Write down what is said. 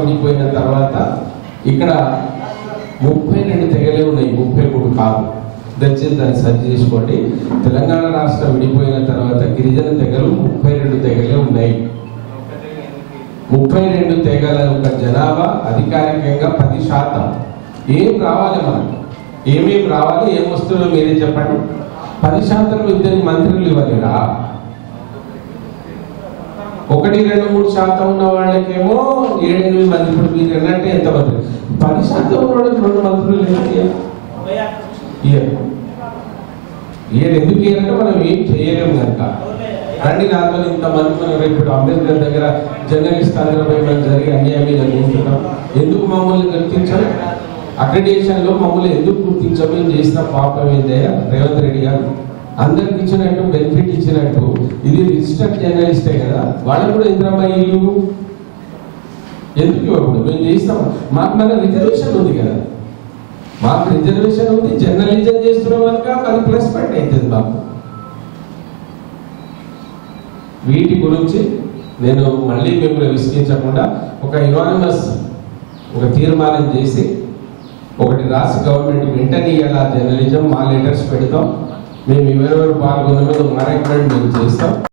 విడిపోయిన తర్వాత ఇక్కడ 32 తెగలే ఉన్నాయి, 33 కాదు. దయచేసి దాన్ని సరి చేసుకోండి. తెలంగాణ రాష్ట్రం విడిపోయిన తర్వాత గిరిజన తెగలు 32 తెగలే ఉన్నాయి. 32 తెగల యొక్క జనాభా అధికారికంగా 10%. ఏం రావాలి మనకు, ఏమేమి రావాలి, ఏం వస్తుందో మీరే చెప్పండి. 10% ఇద్దరికి మంత్రులు ఇవ్వలేరా? 1, 2, 3% ఉన్న వాళ్ళకేమో 7-8 మంది. ఇప్పుడు మీరు ఎన్నంటే ఎంతమంది? 10% ఉన్న వాళ్ళకి 2 మంత్రులు ఎందుకు ఇయ్యారంటే మనం ఏం చేయలేము కనుక. రండి నాతో ఇంతమంది మనం రేపు అంబేద్కర్ దగ్గర జర్నలిస్ట్ అందరిపై మనం జరిగే అన్యాయం మీద అనుకుంటున్నాం. ఎందుకు మమ్మల్ని గుర్తించాలి? అక్రిడేషన్లో మమ్మల్ని ఎందుకు గుర్తించాము? ఏం చేసిన పాపం ఏందయ్యా రేవంత్ రెడ్డి గారు? అందరికి ఇచ్చినట్టు బెనిఫిట్ ఇచ్చినట్టు ఇది రిజిస్టర్డ్ జర్నలిస్టే కదా, వాళ్ళకు కూడా ఇందిరమ్మ ఇల్లు ఎందుకు ఇవ్వకూడదు? మేము చేస్తాం. మాకు మన రిజర్వేషన్ ఉంది కదా, మాకు రిజర్వేషన్ ఉంది. జర్నలిజం చేస్తున్నాం కనుక అది ప్లస్ పాయింట్ అవుతుంది మాకు. వీటి గురించి నేను మళ్ళీ మిమ్మల్ని విసిగించకుండా ఒక యునానిమస్ తీర్మానం చేసి ఒకటి రాసి గవర్నమెంట్ వెంటనే ఇలా జర్నలిజం మా లెటర్స్ పెడతాం. మేము ఎవరెవరు పాల్గొన్న మీద మా రికమెండ్ మేము చేస్తాం.